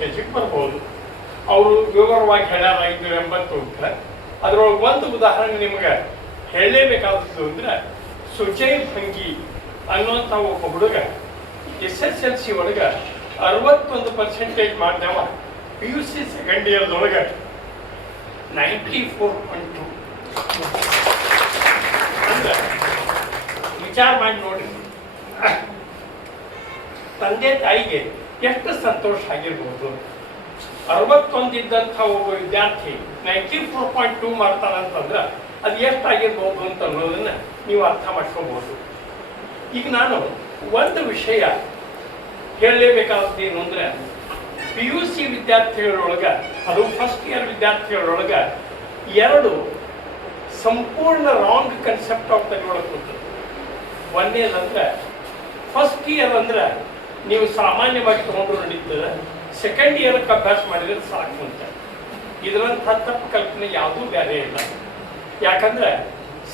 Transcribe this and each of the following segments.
ಪರ್ಸೆಂಟೇಜಿಗೆ ಬರ್ಬೋದು. ಅವರು ವಿವರವಾಗಿ ಹೇಳ್ಯಾರ 580 ಅಂತ. ಅದರೊಳಗೆ ಒಂದು ಉದಾಹರಣೆ ನಿಮ್ಗೆ ಹೇಳಲೇಬೇಕಾದದ್ದು ಅಂದರೆ, ಸುಜಯ್ ಭಂಗಿ ಅನ್ನುವಂಥ ಒಬ್ಬ ಹುಡುಗ SSLC ಒಳಗೆ 61% ಮಾಡಿದವ. PUC ಸೆಕೆಂಡ್ ಇಯರ್ದೊಳಗೆ 94.2. ಅಂದ್ರೆ ವಿಚಾರ ಮಾಡಿ ನೋಡಿ, ತಂದೆ ತಾಯಿಗೆ ಎಷ್ಟು ಸಂತೋಷ ಆಗಿರ್ಬೋದು. 61 ಇದ್ದಂಥ ಒಬ್ಬ ವಿದ್ಯಾರ್ಥಿ 94.2 ಮಾಡ್ತಾನಂತಂದ್ರೆ ಅದು ಎಷ್ಟಾಗಿರ್ಬೋದು ಅಂತ ಅನ್ನೋದನ್ನ ನೀವು ಅರ್ಥ ಮಾಡ್ಕೋಬಹುದು. ಈಗ ನಾನು ಒಂದು ವಿಷಯ ಹೇಳಲೇಬೇಕಾದದ್ದೇನು ಅಂದರೆ, PUC ವಿದ್ಯಾರ್ಥಿಗಳೊಳಗೆ, ಅದು ಫಸ್ಟ್ ಇಯರ್ ವಿದ್ಯಾರ್ಥಿಗಳೊಳಗೆ 2 ಸಂಪೂರ್ಣ ರಾಂಗ್ ಕನ್ಸೆಪ್ಟ್ ಆಫ್ ತೆಗೆದುಕೊಳ್ಳುತ್ತದೆ. ಒಂದೇದಂದ್ರೆ, ಫಸ್ಟ್ ಇಯರ್ ಅಂದ್ರೆ ನೀವು ಸಾಮಾನ್ಯವಾಗಿ ತಗೊಂಡ್ರು ನಡೀತದೆ, ಸೆಕೆಂಡ್ ಇಯರ್ಗೆ ಅಭ್ಯಾಸ ಮಾಡಿದ್ರೆ ಸಾಕು ಅಂತ. ಇದರಂಥ ತಪ್ಪು ಕಲ್ಪನೆ ಯಾವುದೂ ಬೇರೆ ಇಲ್ಲ. ಯಾಕಂದ್ರೆ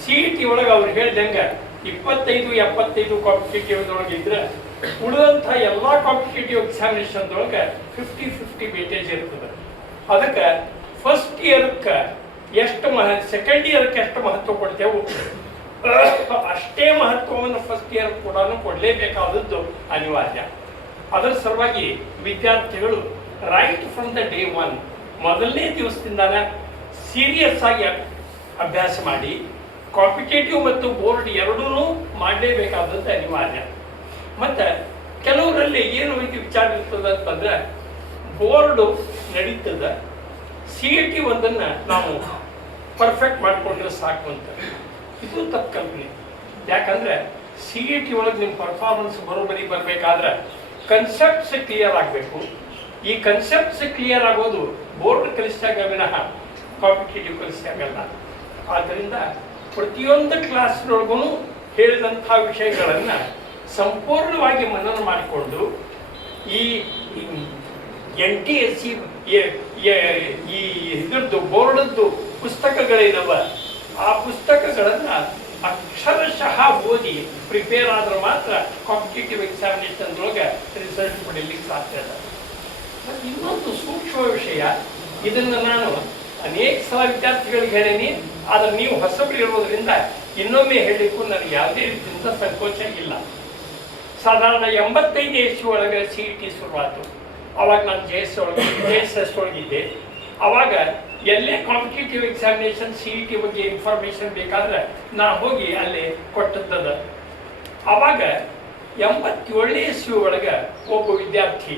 CET ಒಳಗೆ ಅವ್ರು ಹೇಳ್ದಂಗೆ 25-75 ಕಾಂಪಿಟೇಟಿವ್ದೊಳಗೆ ಇದ್ರೆ ಉಳಿದಂಥ ಎಲ್ಲ ಕಾಂಪಿಟೇಟಿವ್ ಎಕ್ಸಾಮಿನೇಷನ್ದೊಳಗೆ 50-50 ವೇಟೇಜ್ ಇರ್ತದೆ. ಅದಕ್ಕೆ ಫಸ್ಟ್ ಇಯರ್ಕ್ಕೆ ಎಷ್ಟು ಸೆಕೆಂಡ್ ಇಯರ್ಕ್ಕೆ ಎಷ್ಟು ಮಹತ್ವ ಕೊಡ್ತೇವೆ ಅಷ್ಟೇ ಮಹತ್ವವನ್ನು ಫಸ್ಟ್ ಇಯರ್ ಕೂಡ ಕೊಡಲೇಬೇಕಾದದ್ದು ಅನಿವಾರ್ಯ. ಅದರ ಸಲುವಾಗಿ ವಿದ್ಯಾರ್ಥಿಗಳು ರೈಟ್ ಫ್ರಮ್ ದ ಡೇ 1 ಮೊದಲನೇ ದಿವಸದಿಂದಾನ ಸೀರಿಯಸ್ ಆಗಿ ಅಭ್ಯಾಸ ಮಾಡಿ, ಕಾಂಪಿಟೇಟಿವ್ ಮತ್ತು ಬೋರ್ಡ್ ಎರಡೂ ಮಾಡಲೇಬೇಕಾದದ್ದು ಅನಿವಾರ್ಯ. ಮತ್ತು ಕೆಲವರಲ್ಲಿ ಏನು ರೀತಿ ವಿಚಾರ ಇರ್ತದೆ ಅಂತಂದರೆ, ಬೋರ್ಡು ನಡೀತದೆ, CET ಒಂದನ್ನು ನಾವು ಪರ್ಫೆಕ್ಟ್ ಮಾಡಿಕೊಂಡ್ರೆ ಸಾಕು ಅಂತ. ಇದು ತಪ್ಪು ಕಲ್ಪನೆ. ಯಾಕಂದರೆ CET ಒಳಗೆ ನಿಮ್ಮ ಪರ್ಫಾರ್ಮೆನ್ಸ್ ಬರೋಬರಿ ಬರಬೇಕಾದ್ರೆ ಕನ್ಸೆಪ್ಟ್ಸ್ ಕ್ಲಿಯರ್ ಆಗಬೇಕು. ಈ ಕನ್ಸೆಪ್ಟ್ಸ್ ಕ್ಲಿಯರ್ ಆಗೋದು ಬೋರ್ಡ್ ಕಲಿಸಿದಾಗ ವಿನಃ ಕಾಂಪಿಟೇಟಿವ್ ಕಲಿಸಿದಾಗಲ್ಲ. ಆದ್ದರಿಂದ ಪ್ರತಿಯೊಂದು ಕ್ಲಾಸ್ನೊಳಗೂ ಹೇಳಿದಂಥ ವಿಷಯಗಳನ್ನು ಸಂಪೂರ್ಣವಾಗಿ ಮನನ ಮಾಡಿಕೊಂಡು ಈ NTSC ಈ ಇದ್ರದ್ದು ಬೋರ್ಡದ್ದು ಪುಸ್ತಕಗಳೇನವ ಆ ಪುಸ್ತಕಗಳನ್ನು ಅಕ್ಷರಶಃ ಓದಿ ಪ್ರಿಪೇರ್ ಆದ್ರೆ ಮಾತ್ರ ಕಾಂಪಿಟೇಟಿವ್ ಎಕ್ಸಾಮಿನೇಷನ್ದೊಳಗೆ ರಿಸಲ್ಟ್ ಪಡೀಲಿಕ್ಕೆ ಸಾಧ್ಯ ಇದೆ. ಮತ್ತು ಇನ್ನೊಂದು ಸೂಕ್ಷ್ಮ ವಿಷಯ, ಇದನ್ನು ನಾನು ಅನೇಕ ಸಲ ವಿದ್ಯಾರ್ಥಿಗಳಿಗೆ ಹೇಳೀನಿ, ಆದರೆ ನೀವು ಹೊಸಬರು ಇರೋದ್ರಿಂದ ಇನ್ನೊಮ್ಮೆ ಹೇಳಲಿಕ್ಕೂ ನನಗೆ ಯಾವುದೇ ರೀತಿಯಿಂದ ಸಂಕೋಚ ಇಲ್ಲ. ಸಾಧಾರಣ 85 ಇಸ್ವಿ ಒಳಗೆ CET ಶುರುವಾಯಿತು. ಅವಾಗ ನಾನು JSS ಒಳಗಿದ್ದೆ. ಅವಾಗ ಎಲ್ಲೇ ಕಾಂಪಿಟೇಟಿವ್ ಎಕ್ಸಾಮಿನೇಷನ್ CET ಬಗ್ಗೆ ಇನ್ಫಾರ್ಮೇಷನ್ ಬೇಕಾದ್ರೆ ನಾ ಹೋಗಿ ಅಲ್ಲಿ ಕೊಟ್ಟದ್ದದ. ಅವಾಗ 87 ಇಸ್ವಿ ಒಳಗೆ ಒಬ್ಬ ವಿದ್ಯಾರ್ಥಿ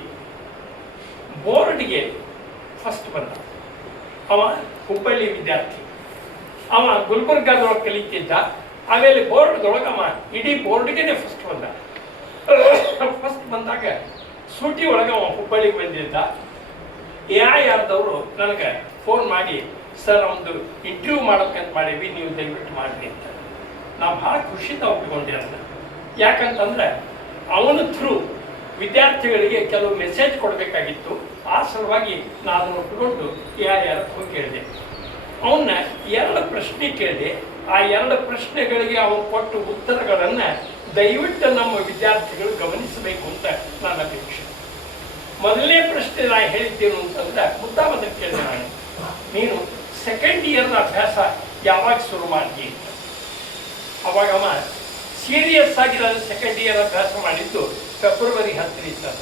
ಬೋರ್ಡ್ಗೆ ಫಸ್ಟ್ ಬಂದ. ಅವ ಹುಬ್ಬಳ್ಳಿ ವಿದ್ಯಾರ್ಥಿ, ಅವ ಗುಲ್ಬರ್ಗಾದೊಳಗೆ ಕಲಿತಿದ್ದ. ಆಮೇಲೆ ಬೋರ್ಡ್ದೊಳಗೆ ಅವ ಇಡೀ ಬೋರ್ಡ್ಗೆ ಫಸ್ಟ್ ಬಂದ. ಫಸ್ಟ್ ಬಂದಾಗ ಸೂಟಿ ಒಳಗೆ ಅವ ಹುಬ್ಬಳ್ಳಿಗೆ ಬಂದಿದ್ದ. ಯಾರ್ದವರು ನನಗೆ ಫೋನ್ ಮಾಡಿ, ಸರ್ ಒಂದು ಇಂಟರ್ವ್ಯೂ ಮಾಡೋಕ್ಕಂತ ಮಾಡೀವಿ, ನೀವು ದಯವಿಟ್ಟು ಮಾಡಿ ಅಂತ. ನಾವು ಭಾಳ ಖುಷಿಯಿಂದ ಒಪ್ಪಿಕೊಂಡೆ ಅದನ್ನು. ಯಾಕಂತಂದ್ರೆ ಅವನ ಥ್ರೂ ವಿದ್ಯಾರ್ಥಿಗಳಿಗೆ ಕೆಲವು ಮೆಸೇಜ್ ಕೊಡಬೇಕಾಗಿತ್ತು. ಆ ಸಲುವಾಗಿ ನಾನು ಅದನ್ನು ಒಪ್ಪಿಕೊಂಡು ಯಾರ್ಯಾರು ಹೋಗಿ ಕೇಳಿದೆ. ಅವನ್ನ 2 ಪ್ರಶ್ನೆ ಕೇಳಿದೆ. ಆ 2 ಪ್ರಶ್ನೆಗಳಿಗೆ ಅವನು ಕೊಟ್ಟ ಉತ್ತರಗಳನ್ನು ದಯವಿಟ್ಟು ನಮ್ಮ ವಿದ್ಯಾರ್ಥಿಗಳು ಗಮನಿಸಬೇಕು ಅಂತ ನನ್ನ ಅಪೇಕ್ಷೆ. ಮೊದಲನೇ ಪ್ರಶ್ನೆ ನಾನು ಹೇಳಿದ್ದೇನು ಅಂತಂದ್ರೆ, ಮುದ್ದಾಮದಕ್ಕೆ ಕೇಳಿದೆ ನಾನು, ನೀನು ಸೆಕೆಂಡ್ ಇಯರ್ನ ಅಭ್ಯಾಸ ಯಾವಾಗ ಶುರು ಮಾಡಿ ಅಂತ. ಅವಾಗ ಅವ ಸೀರಿಯಸ್ ಆಗಿ ನಾನು ಸೆಕೆಂಡ್ ಇಯರ್ ಅಭ್ಯಾಸ ಮಾಡಿದ್ದು ಫೆಬ್ರವರಿ 10 ಸರ್.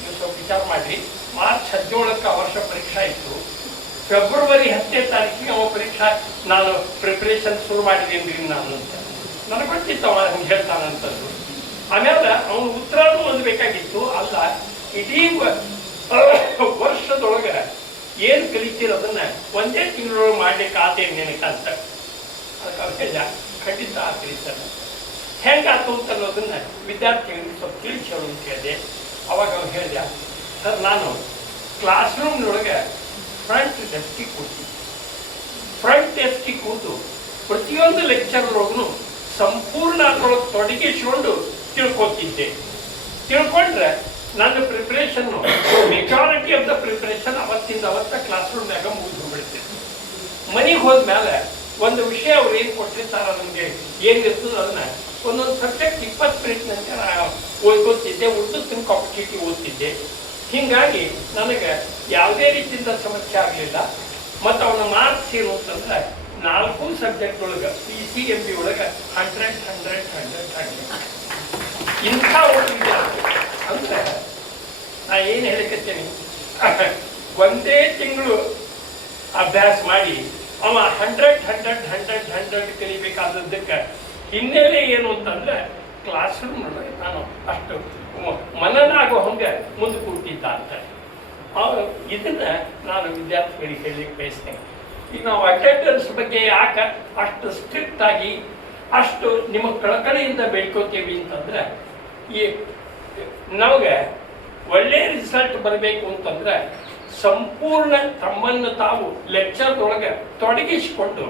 ನೀವು ಸ್ವಲ್ಪ ವಿಚಾರ ಮಾಡಿರಿ, ಮಾರ್ಚ್ 17ಕ್ಕೆ ವರ್ಷ ಪರೀಕ್ಷಾ ಇತ್ತು. ಫೆಬ್ರವರಿ 10ನೇ ತಾರೀಕಿಗೆ ಅವ ಪರೀಕ್ಷಾ ನಾನು ಪ್ರಿಪ್ರೇಷನ್ ಶುರು ಮಾಡಿದ್ದೀನಿ ನಾನು ಅಂತ ನನಗೆ ಗೊತ್ತಿತ್ತು. ಅವ ಹಂಗೆ ಹೇಳ್ತಾನಂತದ್ದು. ಆಮೇಲೆ ಅವನು ಉತ್ತರನೂ ಓದಬೇಕಾಗಿತ್ತು. ಅಲ್ಲ, ಇಡೀ ವರ್ಷದೊಳಗೆ ಏನು ಕಲಿತಿರೋದನ್ನ ಒಂದೇ ತಿಂಗಳೊಳಗೆ ಮಾಡ್ಲಿಕ್ಕೆ ಆತೇನು ನಿನಗೆ ಅಂತ. ಅದಕ್ಕೆ ಅವೆಲ್ಲ ಖಂಡಿತ ಆಗ್ತೀರಿ ಸರ್. ಹೆಂಗಾತು ಅಂತ ಅನ್ನೋದನ್ನ ವಿದ್ಯಾರ್ಥಿಗಳಿಗೆ ಸ್ವಲ್ಪ ತಿಳಿಸಿ ಅವರು ಅಂತ ಹೇಳಿದೆ. ಅವಾಗ ಅವ್ರು ಹೇಳಿದೆ, ಸರ್ ನಾನು ಕ್ಲಾಸ್ ರೂಮ್ನೊಳಗೆ ಫ್ರಂಟ್ ಡೆಸ್ಕಿಗೆ ಕೂತಿ ಕೂತು ಪ್ರತಿಯೊಂದು ಲೆಕ್ಚರ್ನೊಳಗೂ ಸಂಪೂರ್ಣ ಅದರೊಳಗೆ ತೊಡಗಿಸಿಕೊಂಡು ತಿಳ್ಕೊತಿದ್ದೆ. ತಿಳ್ಕೊಂಡ್ರೆ ನನ್ನ ಪ್ರಿಪ್ರೇಷನ್ನು ಮೆಜಾರಿಟಿ ಆಫ್ ದ ಪ್ರಿಪ್ರೇಷನ್ ಅವತ್ತಿಂದ ಕ್ಲಾಸ್ ರೂಮ್ನಾಗ ಮುಗಿದ್ಬಿಡ್ತೈತೆ. ಮನೆಗೆ ಹೋದ್ಮೇಲೆ ಒಂದು ವಿಷಯ ಅವ್ರು ಏನು ಕೊಟ್ಟಿರ್ತಾರ ನಮಗೆ ಏನಿರ್ತದೆ ಅದನ್ನ ಒಂದೊಂದು ಸಬ್ಜೆಕ್ಟ್ 20 ಮಿನಿಟ್ನಂತೆ ಓದ್ತಿದ್ದೆ. ಉಳಿದನ್ನು ಕಾಂಪಿಟೇಟಿವ್ ಓದ್ತಿದ್ದೆ. ಹೀಗಾಗಿ ನನಗೆ ಯಾವುದೇ ರೀತಿಯಿಂದ ಸಮಸ್ಯೆ ಆಗಲಿಲ್ಲ. ಮತ್ತು ಅವನ ಮಾರ್ಕ್ಸ್ ಏನು ಅಂತಂದ್ರೆ 4 ಸಬ್ಜೆಕ್ಟ್ ಒಳಗೆ PCMB ಒಳಗೆ 100 ಇಂಥ ಒಂದು ವಿದ್ಯಾರ್ಥಿ ಅಂದ್ರೆ ನಾ ಏನು ಹೇಳಿಕತ್ತೇನೆ, ಒಂದೇ ತಿಂಗಳು ಅಭ್ಯಾಸ ಮಾಡಿ ಅವ 100 ಕಲಿಬೇಕಾದದ್ದಕ್ಕೆ ಹಿನ್ನೆಲೆ ಏನು ಅಂತಂದ್ರೆ ಕ್ಲಾಸ್ ರೂಮ್ನೊಳಗೆ ನಾನು ಅಷ್ಟು ಮನನ ಆಗೋ ಹಂಗೆ ಮುಂದೆ ಕೂತಿದ್ದ ಅಂತ ಇದನ್ನ ನಾನು ವಿದ್ಯಾರ್ಥಿಗಳಿಗೆ ಹೇಳಲಿಕ್ಕೆ ಬಯಸ್ತೇನೆ. ಈಗ ನಾವು ಅಟೆಂಡೆನ್ಸ್ ಬಗ್ಗೆ ಯಾಕೆ ಅಷ್ಟು ಸ್ಟ್ರಿಕ್ಟ್ ಆಗಿ ಅಷ್ಟು ನಿಮ್ಮ ಕಳಕಳಿಯಿಂದ ಬೆಳ್ಕೋತೀವಿ ಅಂತಂದ್ರೆ, ಈ ನಮಗೆ ಒಳ್ಳೆ ರಿಸಲ್ಟ್ ಬರಬೇಕು ಅಂತಂದ್ರೆ ಸಂಪೂರ್ಣ ತಮ್ಮನ್ನು ತಾವು ಲೆಕ್ಚರ್ದೊಳಗೆ ತೊಡಗಿಸಿಕೊಂಡು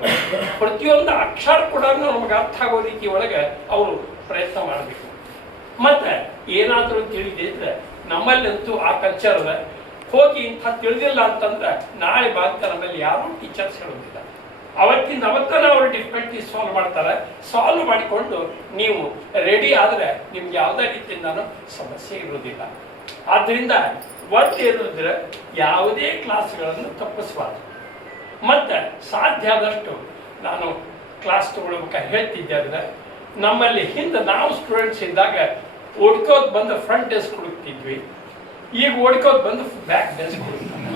ಪ್ರತಿಯೊಂದು ಅಕ್ಷರ ಕೂಡ ನಮಗೆ ಅರ್ಥ ಆಗೋ ರೀತಿ ಒಳಗೆ ಅವರು ಪ್ರಯತ್ನ ಮಾಡಬೇಕು. ಮತ್ತೆ ಏನಾದರೂ ತಿಳಿದಿದ್ರೆ ನಮ್ಮಲ್ಲಂತೂ ಆ ಕಲ್ಚರ್ ಹೋಗಿ ಇಂಥ ತಿಳಿದಿಲ್ಲ ಅಂತಂದ್ರೆ ನಾಳೆ ಬಾಂತ ನಮ್ಮಲ್ಲಿ ಯಾರೂ ಟೀಚರ್ಸ್ ಹೇಳೋದಿಲ್ಲ. ಅವತ್ತಿಂದ ಅವತ್ತನ ಅವರು ಡಿಫಿಕಲ್ಟಿ ಸಾಲ್ವ್ ಮಾಡ್ತಾರೆ. ಸಾಲ್ವ್ ಮಾಡಿಕೊಂಡು ನೀವು ರೆಡಿ ಆದರೆ ನಿಮ್ಗೆ ಯಾವುದೇ ರೀತಿಯಿಂದನೂ ಸಮಸ್ಯೆ ಇರೋದಿಲ್ಲ. ಆದ್ದರಿಂದ ಒಟ್ಟು ಏನಿದ್ರೆ ಯಾವುದೇ ಕ್ಲಾಸ್ಗಳನ್ನು ತಪ್ಪಿಸಬಾರ್ದು. ಮತ್ತು ಸಾಧ್ಯ ಆದಷ್ಟು ನಾನು ಕ್ಲಾಸ್ ತಗೊಳ್ಬೇಕಾದ್ರೆ ಹೇಳ್ತಿದ್ದೆ ಅಂದರೆ, ನಮ್ಮಲ್ಲಿ ಹಿಂದೆ ನಾವು ಸ್ಟೂಡೆಂಟ್ಸ್ ಇದ್ದಾಗ ಓಡ್ಕೋದು ಬಂದು ಫ್ರಂಟ್ ಡೆಸ್ಕ್ ಹುಡುಕ್ತಿದ್ವಿ, ಈಗ ಓಡ್ಕೋದು ಬಂದು ಬ್ಯಾಕ್ ಡೆಸ್ಕ್ ಹುಡುಕ್ತಾರೆ.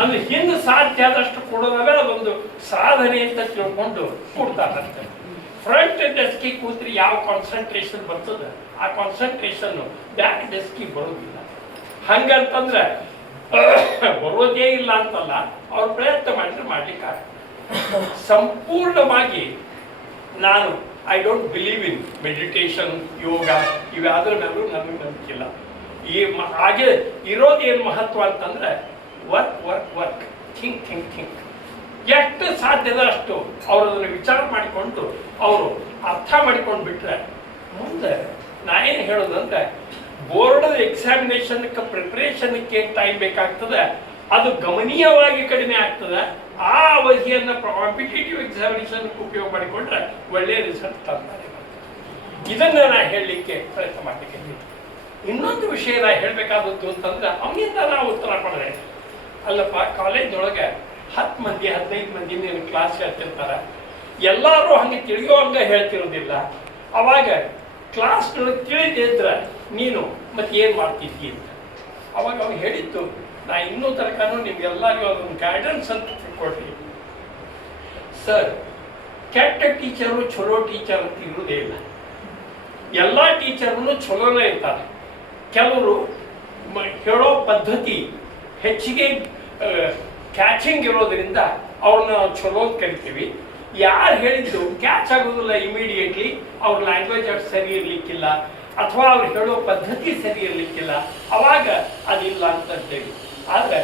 ಅಂದ್ರೆ ಹಿಂದೆ ಸಾಧ್ಯ ಆದಷ್ಟು ಕೊಡೋದಾಗ ಅದೊಂದು ಸಾಧನೆ ಅಂತ ತಿಳ್ಕೊಂಡು ಕೊಡ್ತಾರಂತೆ. ಫ್ರಂಟ್ ಡೆಸ್ಕಿಗೆ ಕೂತ್ರಿ ಯಾವ ಕಾನ್ಸಂಟ್ರೇಷನ್ ಬರ್ತದೆ ಆ ಕಾನ್ಸಂಟ್ರೇಷನ್ ಬ್ಯಾಕ್ ಡೆಸ್ಕಿಗೆ ಬರೋದಿಲ್ಲ. ಹಂಗಂತಂದ್ರೆ ಬರೋದೇ ಇಲ್ಲ ಅಂತಲ್ಲ, ಅವ್ರು ಪ್ರಯತ್ನ ಮಾಡಿದ್ರೆ ಮಾಡ್ಲಿಕ್ಕೆ ಸಂಪೂರ್ಣವಾಗಿ ನಾನು I don't believe in meditation, yoga ಇವ್ಯಾವುದ್ರ ಮೇಲೂ ನನಗೆ ನಂಬಿಕಿಲ್ಲ. ಈ ಹಾಗೆ ಇರೋದೇನು ಮಹತ್ವ ಅಂತಂದ್ರೆ work work work, think think think. ಎಷ್ಟು ಸಾಧ್ಯದ ಅಷ್ಟು ಅವರು ಅದನ್ನು ವಿಚಾರ ಮಾಡಿಕೊಂಡು ಅವರು ಅರ್ಥ ಮಾಡಿಕೊಂಡು ಬಿಟ್ರೆ ಮುಂದೆ ನಾ ಏನು ಹೇಳೋದಂದ್ರೆ, ಬೋರ್ಡ್ ಎಕ್ಸಾಮಿನೇಷನ್ಗೆ ಪ್ರಿಪ್ರೇಷನ್ಗೆ ಟೈಮ್ ಬೇಕಾಗ್ತದೆ, ಅದು ಗಮನೀಯವಾಗಿ ಕಡಿಮೆ ಆಗ್ತದೆ. ಆ ಅವಧಿಯನ್ನು ಕಾಂಪಿಟೇಟಿವ್ ಎಕ್ಸಾಮಿನೇಷನ್ ಉಪಯೋಗ ಮಾಡಿಕೊಂಡ್ರೆ ಒಳ್ಳೆಯ ರಿಸಲ್ಟ್ ತಂತಾರೆ. ಇದನ್ನ ನಾ ಹೇಳಲಿಕ್ಕೆ ಪ್ರಯತ್ನ ಮಾಡಲಿಕ್ಕೆ. ಇನ್ನೊಂದು ವಿಷಯ ನಾ ಹೇಳಬೇಕಾದದ್ದು ಅಂತಂದ್ರೆ, ಅವನಿಂದ ನಾವು ಉತ್ತರ ಪಡೆದೆ. ಅಲ್ಲಪ್ಪ, ಕಾಲೇಜ್ನೊಳಗೆ 10 ಮಂದಿ 15 ಮಂದಿ ನೀನು ಕ್ಲಾಸ್ ಹೇಳ್ತಿರ್ತಾರೆ, ಎಲ್ಲರೂ ಹಂಗೆ ತಿಳಿಯೋ ಹಂಗೆ ಹೇಳ್ತಿರೋದಿಲ್ಲ. ಅವಾಗ ಕ್ಲಾಸ್ನೊಳಗೆ ತಿಳಿದಿದ್ರೆ ನೀನು ಮತ್ತೆ ಏನು ಮಾಡ್ತಿದ್ದಿ ಅಂತ. ಅವಾಗ ಅವ್ನು ಹೇಳಿದ್ದು, ನಾ ಇನ್ನೂ ತನಕನೂ ನಿಮ್ಗೆಲ್ಲರಿಗೂ ಅದೊಂದು ಗೈಡೆನ್ಸ್ ಅಂತ ತಿಳ್ಕೊಡ್ರಿ ಸರ್. ಕೆಟ್ಟ ಟೀಚರು ಚಲೋ ಟೀಚರ್ ಅಂತ ಇರುವುದೇ ಇಲ್ಲ. ಎಲ್ಲ ಟೀಚರ್ನು ಚಲೋನೇ ಇರ್ತಾರೆ. ಕೆಲವರು ಹೇಳೋ ಪದ್ಧತಿ ಹೆಚ್ಚಿಗೆ ಕ್ಯಾಚಿಂಗ್ ಇರೋದ್ರಿಂದ ಅವ್ರನ್ನ ನಾವು ಚಲೋ ಅಂತ ಕರಿತೀವಿ. ಯಾರು ಹೇಳಿದ್ದು ಕ್ಯಾಚ್ ಆಗೋದಿಲ್ಲ ಇಮಿಡಿಯೇಟ್ಲಿ, ಅವ್ರ ಲ್ಯಾಂಗ್ವೇಜ್ ಅಷ್ಟು ಸರಿ ಇರಲಿಕ್ಕಿಲ್ಲ ಅಥವಾ ಅವ್ರು ಹೇಳೋ ಪದ್ಧತಿ ಸರಿ ಇರಲಿಕ್ಕಿಲ್ಲ, ಅವಾಗ ಅದಿಲ್ಲ ಅಂತ ಅಂತೇಳಿ. ಆದರೆ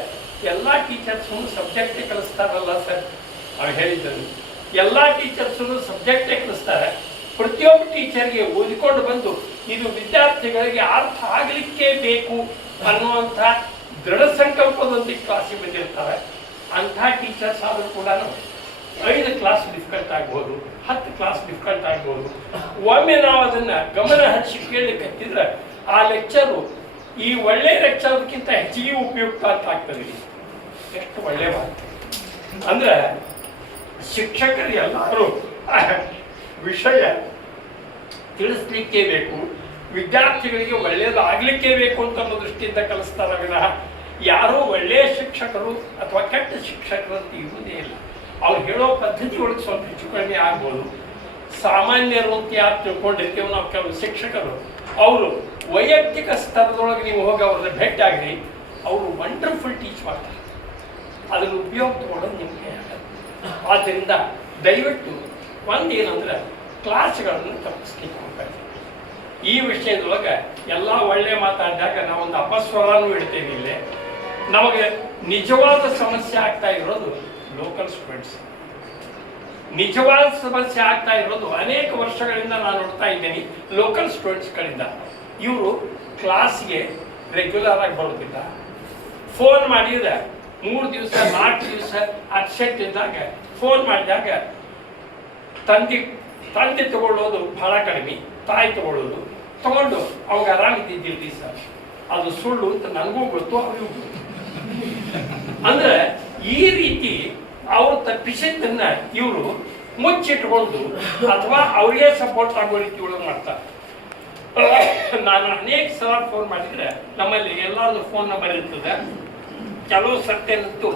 ಎಲ್ಲ ಟೀಚರ್ಸು ಸಬ್ಜೆಕ್ಟೇ ಕಲಿಸ್ತಾರಲ್ಲ ಸರ್, ಅವ್ರು ಹೇಳಿದ್ದರು ಎಲ್ಲ ಟೀಚರ್ಸು ಸಬ್ಜೆಕ್ಟೇ ಕಲಿಸ್ತಾರೆ. ಪ್ರತಿಯೊಬ್ಬ ಟೀಚರ್ಗೆ ಓದಿಕೊಂಡು ಬಂದು ಇದು ವಿದ್ಯಾರ್ಥಿಗಳಿಗೆ ಅರ್ಥ ಆಗಲಿಕ್ಕೆ ಬೇಕು ಅನ್ನುವಂಥ ದೃಢ ಸಂಕಲ್ಪದೊಂದಿಗೆ ಕ್ಲಾಸಿಗೆ ಬಂದಿರ್ತಾರೆ. ಅಂಥ ಟೀಚರ್ಸ್ ಆದರೂ ಕೂಡ 5 ಕ್ಲಾಸ್ ಡಿಫಿಕಲ್ಟ್ ಆಗ್ಬೋದು, 10 ಕ್ಲಾಸ್ ಡಿಫಿಕಲ್ಟ್ ಆಗ್ಬೋದು. ಒಮ್ಮೆ ನಾವು ಅದನ್ನು ಗಮನ ಹಚ್ಚಿ ಕೇಳಲಿಕ್ಕೆ ಹತ್ತಿದ್ರೆ ಆ ಲೆಕ್ಚರು ಈ ಒಳ್ಳೆ ಲೆಕ್ಚರ್ಗಿಂತ ಹೆಚ್ಚಿಗೆ ಉಪಯುಕ್ತ ಅಂತ ಆಗ್ತದೆ. ಎಷ್ಟು ಒಳ್ಳೆ ಮಾತು ಅಂದ್ರೆ, ಶಿಕ್ಷಕರು ಎಲ್ಲರೂ ವಿಷಯ ತಿಳಿಸ್ಲಿಕ್ಕೆ ಬೇಕು, ವಿದ್ಯಾರ್ಥಿಗಳಿಗೆ ಒಳ್ಳೆಯದಾಗಲಿಕ್ಕೆ ಬೇಕು ಅಂತ ಅನ್ನೋ ದೃಷ್ಟಿಯಿಂದ ಕಲಿಸ್ತಾರೆ ವಿನಃ ಯಾರೂ ಒಳ್ಳೆಯ ಶಿಕ್ಷಕರು ಅಥವಾ ಕೆಟ್ಟ ಶಿಕ್ಷಕರು ಅಂತ ಇರುವುದೇ ಇಲ್ಲ. ಅವ್ರು ಹೇಳೋ ಪದ್ಧತಿ ಒಳಗೆ ಸ್ವಲ್ಪ ಹೆಚ್ಚು ಕಡಿಮೆ ಆಗ್ಬೋದು. ಸಾಮಾನ್ಯರು ಅಂತ ಯಾರು ತಿಳ್ಕೊಂಡಿರ್ತೀವಿ ನಾವು, ಕೆಲವು ಶಿಕ್ಷಕರು ಅವರು ವೈಯಕ್ತಿಕ ಸ್ತರದೊಳಗೆ ನೀವು ಹೋಗಿ ಅವ್ರನ್ನ ಭೇಟಿಯಾಗ್ರಿ, ಅವರು ವಂಡರ್ಫುಲ್ ಟೀಚ್ ಮಾಡ್ತಾರೆ. ಅದರ ಉಪಯೋಗ ತಗೊಳ್ಳೋದು ನಿಮಗೆ ಆಗಲ್ಲ. ಆದ್ದರಿಂದ ದಯವಿಟ್ಟು ಒಂದೇನಂದ್ರೆ ಕ್ಲಾಸ್ಗಳನ್ನು ತಪ್ಪಿಸ್ಲಿಕ್ಕೆ ಹೋಗ್ತಾರೆ. ಈ ವಿಷಯದೊಳಗೆ ಎಲ್ಲ ಒಳ್ಳೆ ಮಾತಾಡಿದಾಗ ನಾವೊಂದು ಅಪಸ್ವರನೂ ಇಡ್ತೇವೆ. ಇಲ್ಲೇ ನಮಗೆ ನಿಜವಾದ ಸಮಸ್ಯೆ ಆಗ್ತಾ ಇರೋದು ಲೋಕಲ್ ಸ್ಟೂಡೆಂಟ್ಸ್. ನಿಜವಾದ ಸಮಸ್ಯೆ ಆಗ್ತಾ ಇರೋದು ಅನೇಕ ವರ್ಷಗಳಿಂದ ನಾನು ನೋಡ್ತಾ ಇದ್ದೇನೆ ಲೋಕಲ್ ಸ್ಟೂಡೆಂಟ್ಸ್ಗಳಿಂದ. ಇವರು ಕ್ಲಾಸ್ಗೆ ರೆಗ್ಯುಲರ್ ಆಗಿ ಬರೋದಿಲ್ಲ. ಫೋನ್ ಮಾಡಿದ್ರೆ 3 ದಿವಸ 4 ದಿವಸ ಅಬ್ಸೆಂಟ್ ಇದ್ದಾಗ ಫೋನ್ ಮಾಡಿದಾಗ ತಂದೆ ತಗೊಳ್ಳೋದು ಬಹಳ ಕಡಿಮೆ, ತಾಯಿ ತಗೊಳ್ಳೋದು ತಗೊಂಡು ಅವಾಗ ಆರಾಮಿದ್ದಿದ್ದಿಲ್ರಿ ಸರ್ ಅದು ಸುಳ್ಳು ಅಂತ ನನಗೂ ಗೊತ್ತು, ಅವ್ರಿಗೂ ಗೊತ್ತು. ಅಂದ್ರೆ ಈ ರೀತಿ ಅವ್ರು ತಪ್ಪಿಸಿದ್ದನ್ನ ಇವರು ಮುಚ್ಚಿಟ್ಕೊಂಡು ಅಥವಾ ಅವರಿಗೆ ಸಪೋರ್ಟ್ ಆಗೋ ರೀತಿ ಒಳಗೆ ಮಾಡ್ತಾರೆ. ನಾನು ಅನೇಕ ಸಲ ಫೋನ್ ಮಾಡಿದ್ರೆ ನಮ್ಮಲ್ಲಿ ಎಲ್ಲಾದ್ರು ಫೋನ್ ನಂಬರ್ ಇರ್ತದೆ. ಕೆಲವು ಸತ್ಯನಂತೂ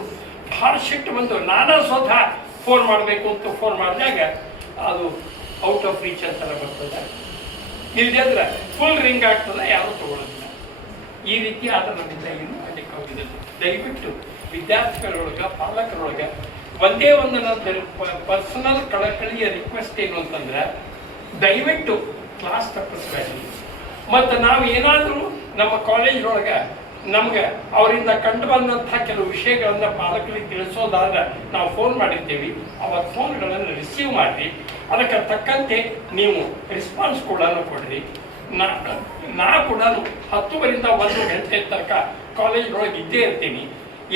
ಭಾಳ ಸಿಟ್ಟು ಬಂದು ನಾನಾ ಸ್ವತಃ ಫೋನ್ ಮಾಡಬೇಕು ಅಂತ ಫೋನ್ ಮಾಡಿದಾಗ ಅದು ಔಟ್ ಆಫ್ ರೀಚ್ ಅಂತೆಲ್ಲ ಬರ್ತದೆ. ಇಲ್ಲದೆ ಅಂದ್ರೆ ಫುಲ್ ರಿಂಗ್ ಆಗ್ತದೆ, ಯಾರು ತಗೊಳ್ಳೋದಿಲ್ಲ. ಈ ರೀತಿ ಆದ್ರೆ ನಮ್ಮಿಂದ ಏನು ಮಾಡಲಿಕ್ಕೆ ಹೋಗಿದೆ. ದಯವಿಟ್ಟು ವಿದ್ಯಾರ್ಥಿಗಳೊಳಗೆ ಪಾಲಕರೊಳಗೆ ಒಂದೇ ಒಂದು ನನ್ನ ಪರ್ಸನಲ್ ಕಳಕಳಿಯ ರಿಕ್ವೆಸ್ಟ್ ಏನು ಅಂತಂದ್ರೆ, ದಯವಿಟ್ಟು ಕ್ಲಾಸ್ ತಪ್ಪಿಸ್ಬೇಡಿ. ಮತ್ತು ನಾವು ಏನಾದರೂ ನಮ್ಮ ಕಾಲೇಜ್ನೊಳಗೆ ನಮ್ಗೆ ಅವರಿಂದ ಕಂಡು ಬಂದಂಥ ಕೆಲವು ವಿಷಯಗಳನ್ನು ಪಾಲಕರಿಗೆ ತಿಳಿಸೋದಾದ್ರೆ ನಾವು ಫೋನ್ ಮಾಡಿರ್ತೀವಿ, ಅವರ ಫೋನ್ಗಳನ್ನು ರಿಸೀವ್ ಮಾಡಿ ಅದಕ್ಕೆ ತಕ್ಕಂತೆ ನೀವು ರೆಸ್ಪಾನ್ಸ್ ಕೂಡ ಕೊಡ್ರಿ. ನಾ ಕೂಡ 10 to 1 ಗಂಟೆ ತನಕ ಕಾಲೇಜ್ನೊಳಗೆ ಇದ್ದೇ ಇರ್ತೀನಿ.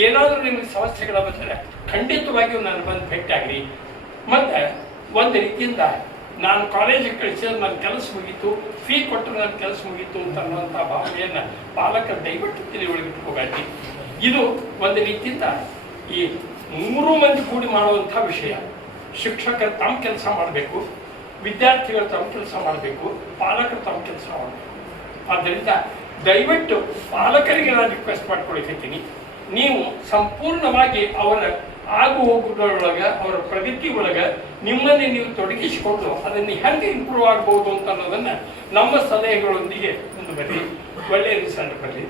ಏನಾದರೂ ನಿಮಗೆ ಸಮಸ್ಯೆಗಳು ಬಂದರೆ ಖಂಡಿತವಾಗಿಯೂ ನಾನು ಬಂದು ಭೇಟಿಯಾಗ್ರಿ. ಮತ್ತು ಒಂದು ರೀತಿಯಿಂದ ನಾನು ಕಾಲೇಜಿಗೆ ಕಳಿಸಿದ್ರೆ ನನ್ನ ಕೆಲಸ ಮುಗೀತು, ಫೀ ಕೊಟ್ಟರೆ ನನ್ನ ಕೆಲಸ ಮುಗೀತು ಅಂತ ಅನ್ನುವಂಥ ಭಾವನೆಯನ್ನು ಪಾಲಕರು ದಯವಿಟ್ಟು ತಿಳಿವಳಿಬಿಟ್ಕೋಬೇಡಿ. ಇದು ಒಂದು ರೀತಿಯಿಂದ ಈ 3 ಮಂದಿ ಕೂಡಿ ಮಾಡುವಂಥ ವಿಷಯ. ಶಿಕ್ಷಕರು ತಮ್ಮ ಕೆಲಸ ಮಾಡಬೇಕು, ವಿದ್ಯಾರ್ಥಿಗಳು ತಮ್ಮ ಕೆಲಸ ಮಾಡಬೇಕು, ಪಾಲಕರು ತಮ್ಮ ಕೆಲಸ ಮಾಡಬೇಕು. ಆದ್ದರಿಂದ ದಯವಿಟ್ಟು ಪಾಲಕರಿಗೆ ನಾನು ರಿಕ್ವೆಸ್ಟ್ ಮಾಡ್ಕೊಳ್ತೀನಿ, ನೀವು ಸಂಪೂರ್ಣವಾಗಿ ಅವರ ಆಗು ಹೋಗುಗಳೊಳಗೆ ಅವರ ಪ್ರಗತಿ ಒಳಗೆ ನಿಮ್ಮನ್ನೇ ನೀವು ತೊಡಗಿಸಿಕೊಂಡು ಅದನ್ನು ಹೆಂಗೆ ಇಂಪ್ರೂವ್ ಆಗ್ಬೋದು ಅಂತ ಅನ್ನೋದನ್ನು ನಮ್ಮ ಸಲಹೆಗಳೊಂದಿಗೆ ಮುಂದೆ ಬರ್ರಿ. ಒಳ್ಳೆಯ ರಿಸಲ್ಟ್ ಬರಲಿ.